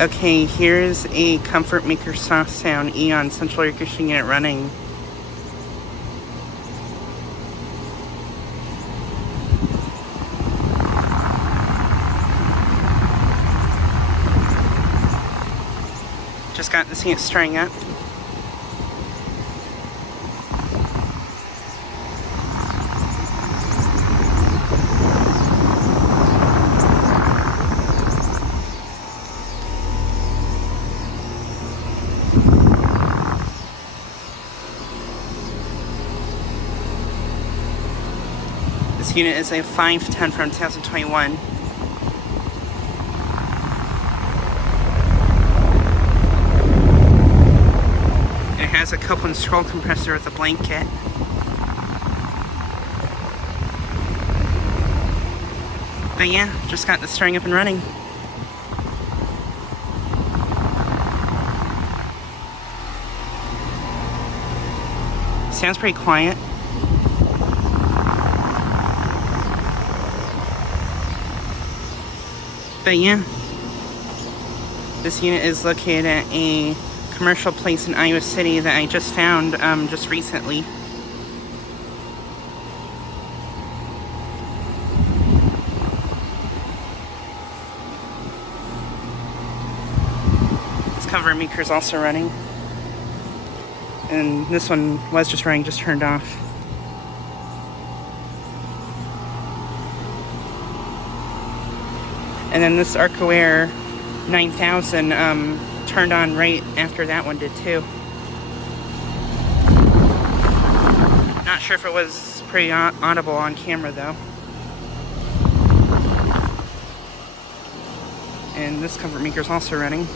Okay, here's a Comfortmaker Softsound Eon central air conditioning unit running. Just got this unit starting up. This unit is a 510 from 2021. It has a Copeland scroll compressor with a blanket. But yeah, just got this starting up and running. Sounds pretty quiet. But yeah, this unit is located at a commercial place in Iowa City that I just found just recently. This Comfortmaker is also running, and this one was just running, just turned off. And then this ArcoAir 9000 turned on right after that one did too. Not sure if it was pretty audible on camera though. And this Comfortmaker is also running.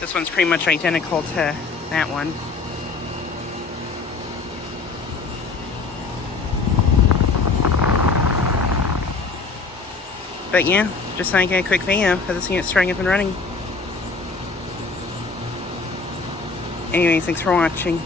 This one's pretty much identical to that one. But yeah, just thought I'd get a quick video of this unit starting up and running. Anyways, thanks for watching.